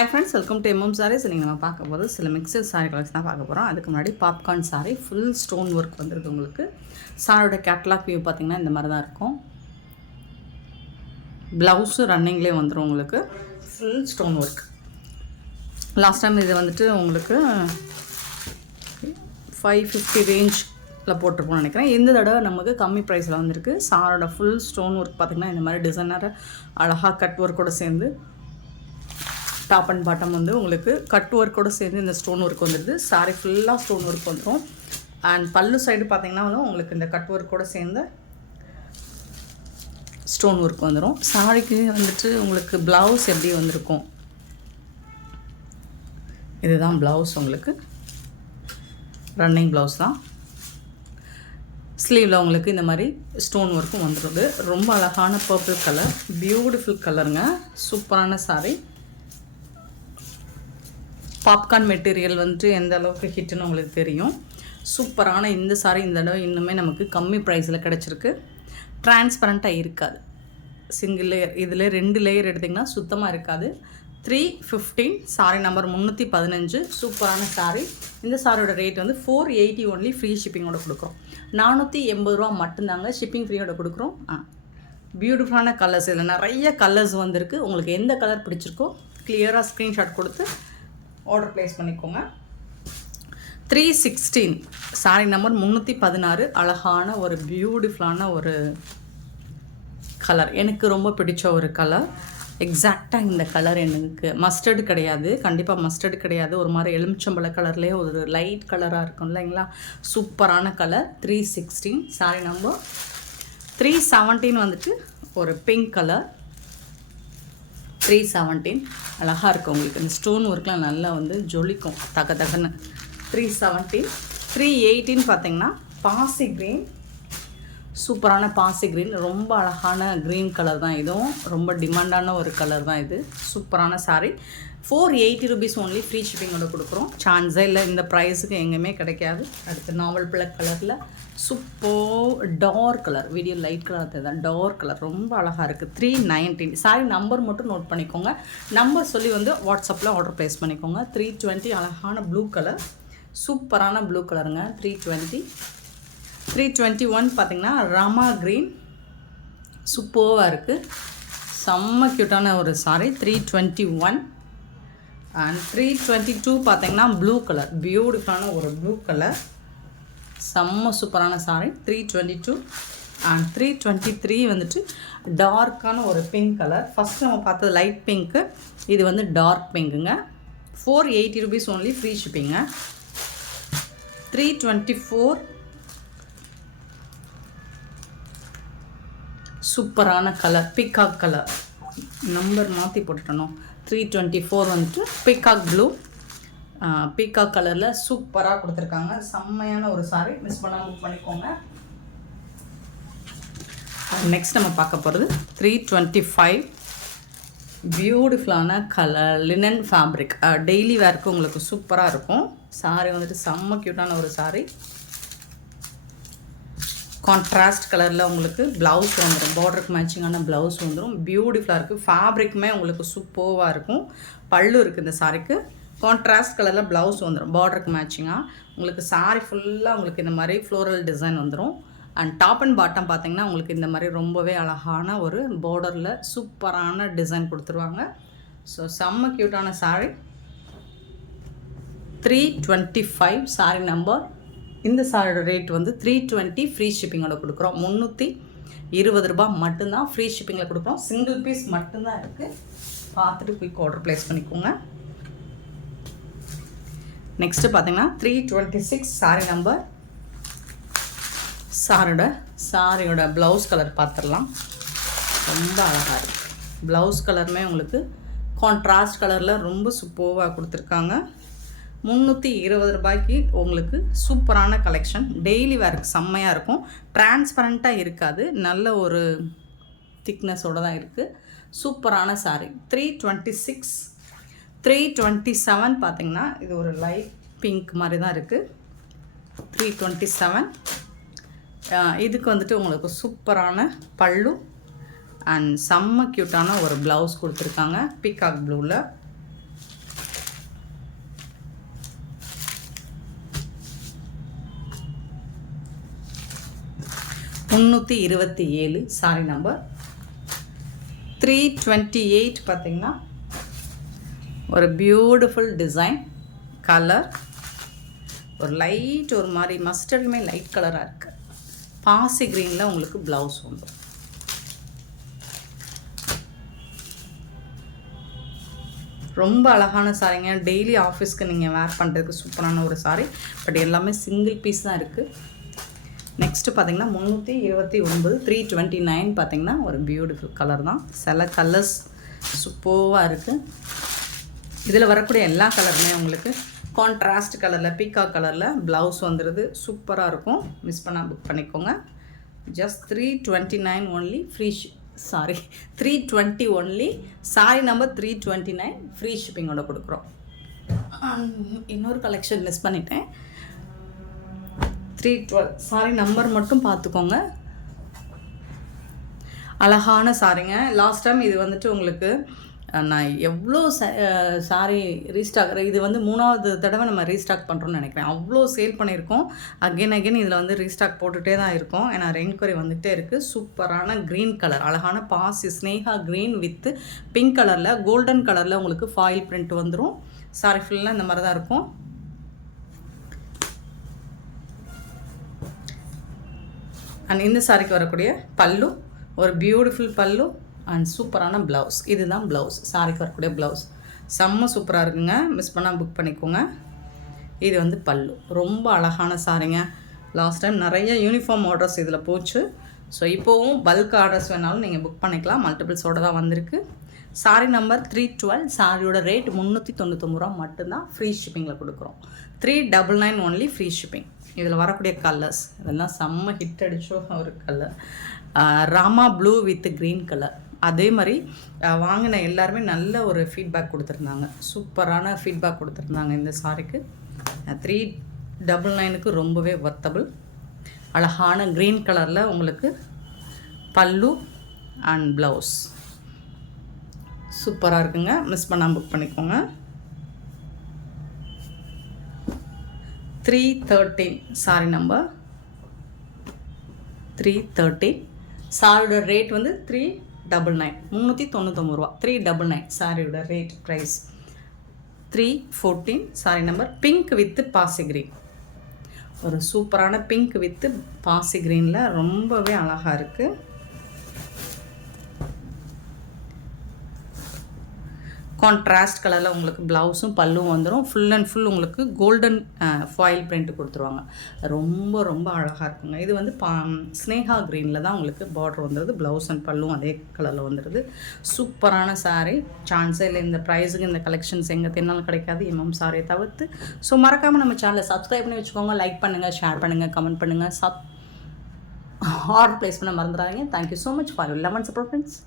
Hi friends, welcome to MM sarees. நீங்கள் நம்ம பார்க்க போது சில மிக்சட் சாரீ கலெக்ஷன் தான் பார்க்க போகிறோம். அதுக்கு முன்னாடி popcorn sari full stone work வந்துருக்கு. உங்களுக்கு சாரோட கேட்லாக் வியூ பார்த்திங்கன்னா இந்த மாதிரி தான் இருக்கும். ப்ளவுஸு ரன்னிங்லேயே வந்துடும். உங்களுக்கு full stone work. Last time இது வந்துட்டு உங்களுக்கு 550 ரேஞ்சில் போட்டிருப்போம்னு நினைக்கிறேன். இந்த தடவை நமக்கு கம்மி ப்ரைஸில் வந்திருக்கு. சாரோட ஃபுல் ஸ்டோன் ஒர்க் பார்த்திங்கன்னா இந்த மாதிரி டிசைனர் அழகாக கட் ஒர்க்கோடு சேர்ந்து டாப் அண்ட் பாட்டம் வந்து உங்களுக்கு கட் ஒர்க்கோடு சேர்ந்து இந்த ஸ்டோன் ஒர்க் வந்துடுது. சாரி ஃபுல்லாக ஸ்டோன் ஒர்க் வந்துடும். அண்ட் பல்லு சைடு பார்த்திங்கன்னா வந்து உங்களுக்கு இந்த கட் ஒர்க்கோடு சேர்ந்து ஸ்டோன் ஒர்க் வந்துடும். சாரிக்கு வந்துட்டு உங்களுக்கு ப்ளவுஸ் எப்படி வந்திருக்கும், இதுதான் ப்ளவுஸ். உங்களுக்கு ரன்னிங் ப்ளவுஸ் தான். ஸ்லீவில் உங்களுக்கு இந்த மாதிரி ஸ்டோன் ஒர்க்கும் வந்துடுது. ரொம்ப அழகான பர்பிள் கலர், பியூட்டிஃபுல் கலருங்க. சூப்பரான சாரீ. பாப்கார்ன் மெட்டீரியல் வந்துட்டு எந்த அளவுக்கு ஹிட்டுன்னு உங்களுக்கு தெரியும். சூப்பரான இந்த சாரீ இந்த தடவை இன்னுமே நமக்கு கம்மி ப்ரைஸில் கிடச்சிருக்கு. டிரான்ஸ்பரண்ட்டாக இருக்காது. சிங்கிள் லேயர், இதில் 2 லேயர் எடுத்திங்கன்னா சுத்தமாக இருக்காது. 315 சாரீ நம்பர் 315. சூப்பரான சாரீ. இந்த சாரியோட ரேட் வந்து 480 ஒன்லி. ஃப்ரீ ஷிப்பிங்கோட கொடுக்குறோம். 480 ரூபா மட்டும்தாங்க ஷிப்பிங் ஃப்ரீயோட கொடுக்குறோம். பியூட்டிஃபுல்லான கலர்ஸ், இதில் நிறைய கலர்ஸ் வந்திருக்கு. உங்களுக்கு எந்த கலர் பிடிச்சிருக்கோ கிளியராக ஸ்க்ரீன்ஷாட் கொடுத்து ஆர்டர் ப்ளேஸ் பண்ணிக்கோங்க. 316 சாரீ நம்பர் 316. அழகான ஒரு பியூட்டிஃபுல்லான ஒரு கலர், எனக்கு ரொம்ப பிடிச்ச ஒரு கலர். எக்ஸாக்டாக இந்த கலர் எனக்கு மஸ்டர்டு கிடையாது, கண்டிப்பாக மஸ்டர்டு கிடையாது. ஒரு மாதிரி எலுமிச்சம்பழ கலர்லேயே ஒரு லைட் கலராக இருக்கும் இல்லைங்களா. சூப்பரான கலர். 316 சாரீ நம்பர். 317 வந்துட்டு ஒரு பிங்க் கலர். 317 அழகாக இருக்கும். உங்களுக்கு இந்த ஸ்டோன் ஒர்க்லாம் நல்லா வந்து ஜொலிக்கும் தக்க தக்கன்னு. 317. 318 பார்த்திங்கன்னா பாசி க்ரீன். சூப்பரான பாசி க்ரீன். ரொம்ப அழகான க்ரீன் கலர் தான். இதுவும் ரொம்ப டிமாண்டான ஒரு கலர் தான் இது. சூப்பரான சாரீ. 480 rupees only. ஃப்ரீ ஷிப்பிங்கோட கொடுக்குறோம். சான்ஸே இல்லை, இந்த ப்ரைஸுக்கு எங்கேயுமே கிடைக்காது. அடுத்து நாவல் பிளாக் கலரில் super dark colour, video light colour தான், டார்க் கலர் ரொம்ப அழகாக இருக்குது. 319 சாரி நம்பர் மட்டும் நோட் பண்ணிக்கோங்க. நம்பர் சொல்லி வந்து வாட்ஸ்அப்பில் ஆர்டர் ப்ளேஸ் பண்ணிக்கோங்க. 320 அழகான ப்ளூ கலர், சூப்பரான ப்ளூ கலருங்க. 320. 321 பார்த்திங்கன்னா ராமா க்ரீன், சூப்பராக இருக்குது. செம்ம க்யூட்டான ஒரு சாரி. 321. அண்ட் 322 பார்த்திங்கன்னா ப்ளூ கலர், பியூட்டிஃபுல்லான ஒரு ப்ளூ கலர், செம்ம சூப்பரான சாரீ. 322. அண்ட் 323 வந்துட்டு டார்க்கான ஒரு பிங்க் கலர். ஃபஸ்ட் நம்ம பார்த்தது லைட் பிங்க்கு, இது வந்து டார்க் பிங்க்குங்க. 480 rupees only. ஃப்ரீ ஷிப்பிங்க. 324 சூப்பரான கலர், பிகாக் கலர். நம்பர் மாற்றி போட்டுட்டணும். 324 வந்துட்டு பிகாக் ப்ளூ, பீகாக் கலரில் சூப்பராக கொடுத்துருக்காங்க. செம்மையான ஒரு சாரீ. மிஸ் பண்ணாமல் புக் பண்ணிக்கோங்க. நெக்ஸ்ட் நம்ம பார்க்க போகிறது 325 பியூட்டிஃபுல்லான கலர், லினன் ஃபேப்ரிக். டெய்லி வேர்க்கு உங்களுக்கு சூப்பராக இருக்கும். சாரீ வந்துட்டு செம்ம க்யூட்டான ஒரு சாரீ. கான்ட்ராஸ்ட் கலரில் உங்களுக்கு ப்ளவுஸ் வந்துடும். பார்டருக்கு மேட்சிங்கான ப்ளவுஸ் வந்துடும். பியூட்டிஃபுல்லாக இருக்குது. ஃபேப்ரிக்குமே உங்களுக்கு சூப்பராக இருக்கும். பல்லு இருக்குது இந்த சாரீக்கு. கான்ட்ராஸ்ட் கலரில் ப்ளவுஸ் வந்துடும் பார்டருக்கு மேட்சிங்காக. உங்களுக்கு சாரீ ஃபுல்லாக உங்களுக்கு இந்த மாதிரி ஃப்ளோரல் டிசைன் வந்துடும். அண்ட் டாப் அண்ட் பாட்டம் பார்த்திங்கன்னா உங்களுக்கு இந்த மாதிரி ரொம்பவே அழகான ஒரு பார்டரில் சூப்பரான டிசைன் கொடுத்துருவாங்க. ஸோ செம்ம க்யூட்டான சாரீ. 325 சாரீ நம்பர். இந்த சாரியோட ரேட் வந்து 320. ஃப்ரீ ஷிப்பிங்கோட கொடுக்குறோம். 320 ரூபா மட்டும்தான் ஃப்ரீ ஷிப்பிங்கில் கொடுக்குறோம். சிங்கிள் பீஸ் மட்டும்தான் இருக்குது. பார்த்துட்டு குயிக் ஆர்டர் ப்ளேஸ் பண்ணிக்கோங்க. நெக்ஸ்ட்டு பார்த்திங்கன்னா 326 சாரீ நம்பர். சாரியோட ப்ளவுஸ் கலர் பார்த்துடலாம். ரொம்ப அழகாக இருக்குது. ப்ளவுஸ் கலருமே உங்களுக்கு கான்ட்ராஸ்ட் கலரில் ரொம்ப சூப்பராக கொடுத்துருக்காங்க. 320 ரூபாய்க்கு உங்களுக்கு சூப்பரான கலெக்ஷன். டெய்லி வேர்க்கு செம்மையாக இருக்கும். டிரான்ஸ்பரண்ட்டாக இருக்காது. நல்ல ஒரு திக்னஸோடு தான் இருக்குது. சூப்பரான சாரீ. 326. 327 பார்த்திங்கன்னா இது ஒரு லைட் பிங்க் மாதிரி தான் இருக்குது. 327. இதுக்கு வந்துட்டு உங்களுக்கு சூப்பரான பல்லு அண்ட் செம்ம க்யூட்டான ஒரு ப்ளவுஸ் கொடுத்துருக்காங்க பீகாக் ப்ளூவில். 327 சாரி நம்பர். 328 பார்த்திங்கன்னா ஒரு பியூட்டிஃபுல் டிசைன் கலர், ஒரு லைட் ஒரு மாதிரி மஸ்டர்டுமே லைட் கலராக இருக்குது. பாசி க்ரீனில் உங்களுக்கு ப்ளவுஸ் வந்துடும். ரொம்ப அழகான சாரீங்க. டெய்லி ஆஃபீஸ்க்கு நீங்கள் வேர் பண்ணுறதுக்கு சூப்பரான ஒரு சாரீ. பட் எல்லாமே சிங்கிள் பீஸ் தான் இருக்குது. நெக்ஸ்ட்டு பார்த்திங்கன்னா 329 329 பார்த்திங்கன்னா ஒரு பியூட்டிஃபுல் கலர் தான். சில கலர்ஸ் சூப்பராக இருக்குது. இதில் வரக்கூடிய எல்லா கலருமே உங்களுக்கு கான்ட்ராஸ்ட் கலரில் பீகாக் கலரில் ப்ளவுஸ் வந்துடுது. சூப்பராக இருக்கும். மிஸ் பண்ணால் புக் பண்ணிக்கோங்க. Just 329 only free 320 only. Sorry number 329 free ஷிப்பிங்கோட கொடுக்குறோம். இன்னொரு கலெக்ஷன் மிஸ் பண்ணிட்டேன். 312 சாரி நம்பர் மட்டும் பார்த்துக்கோங்க. அழகான சாரிங்க. லாஸ்ட் டைம் இது வந்துட்டு உங்களுக்கு நான் எவ்வளோ சாரி ரீஸ்டாக், இது வந்து 3வது தடவை நம்ம ரீஸ்டாக் பண்ணுறோன்னு நினைக்கிறேன். அவ்வளோ சேல் பண்ணியிருக்கோம். அகெயின் இதில் வந்து ரீஸ்டாக் போட்டுகிட்டே தான் இருக்கும். ஏன்னா ரெயின்கொரி வந்துகிட்டே இருக்குது. சூப்பரான க்ரீன் கலர், அழகான பாசி ஸ்னேகா க்ரீன் வித் பிங்க் கலரில் கோல்டன் கலரில் உங்களுக்கு ஃபாயில் பிரிண்ட் வந்துடும். சாரி ஃபுல்லாக இந்த மாதிரி தான் இருக்கும். அண்ட் இந்த சாரிக்கு வரக்கூடிய பல்லு ஒரு பியூட்டிஃபுல் பல்லு அண்ட் சூப்பரான ப்ளவுஸ். இதுதான் ப்ளவுஸ், சாரிக்கு வரக்கூடிய ப்ளவுஸ். செம்ம சூப்பராக இருக்குங்க. மிஸ் பண்ணால் புக் பண்ணிக்கோங்க. இது வந்து பல்லு. ரொம்ப அழகான சாரிங்க. லாஸ்ட் டைம் நிறைய யூனிஃபார்ம் ஆர்டர்ஸ் இதில் போச்சு. ஸோ இப்போவும் பல்க் ஆர்டர்ஸ் வேணாலும் நீங்கள் புக் பண்ணிக்கலாம். மல்டிபிள்ஸோடு தான் வந்திருக்கு. Sorry number 312. சாரியோட ரேட் 399 ரூபா மட்டும்தான். ஃப்ரீ ஷிப்பிங்கில் கொடுக்குறோம். 399 ஒன்லி ஃப்ரீ ஷிப்பிங். இதில் வரக்கூடிய கலர்ஸ் இதெல்லாம் செம்ம ஹிட் அடிச்சோ ஒரு colour. Rama blue with green colour. அதே மாதிரி வாங்கின எல்லாருமே நல்ல ஒரு ஃபீட்பேக் கொடுத்துருந்தாங்க. சூப்பரான ஃபீட்பேக் கொடுத்துருந்தாங்க இந்த சாரிக்கு. 399க்கு ரொம்பவே வர்த்தபிள். அழகான க்ரீன் கலரில் உங்களுக்கு பல்லு அண்ட் ப்ளவுஸ் சூப்பராக இருக்குங்க. மிஸ் பண்ணாமல் புக் பண்ணிக்கோங்க. 313 சாரி நம்பர் 313. சாரியோட ரேட் வந்து 399 399 ரூபா. 399 சாரியோட rate price. 314 saree number pink with பாசி க்ரீன். ஒரு சூப்பரான பிங்க் வித் பாசி க்ரீனில் ரொம்பவே அழகாக இருக்குது. கான்ட்ராஸ்ட் கலரில் உங்களுக்கு ப்ளவுஸும் பல்லும் வந்துடும். ஃபுல் அண்ட் ஃபுல் உங்களுக்கு கோல்டன் ஃபாயில் பிரிண்ட் கொடுத்துருவாங்க. ரொம்ப ரொம்ப அழகாக இருக்குங்க. இது வந்து ஸ்னேகா க்ரீனில் தான் உங்களுக்கு பார்டர் வந்துடுது. ப்ளவுஸ் அண்ட் பல்லும் அதே கலரில் வந்துடுது. சூப்பரான சாரீ. சான்ஸே இல்லை. இந்த ப்ரைஸுக்கு இந்த கலெக்ஷன்ஸ் எங்கே தின்னாலும் கிடைக்காது, எம்எம் சாரியை தவிர்த்து. ஸோ மறக்காமல் நம்ம சேனலை சப்ஸ்கிரைப் பண்ணி வச்சுக்கோங்க. லைக் பண்ணுங்கள், ஷேர் பண்ணுங்கள், கமெண்ட் பண்ணுங்கள். ஆர்டர் ப்ளேஸ் பண்ண மறந்துடாதீங்க. Thank you so much for your love and support friends.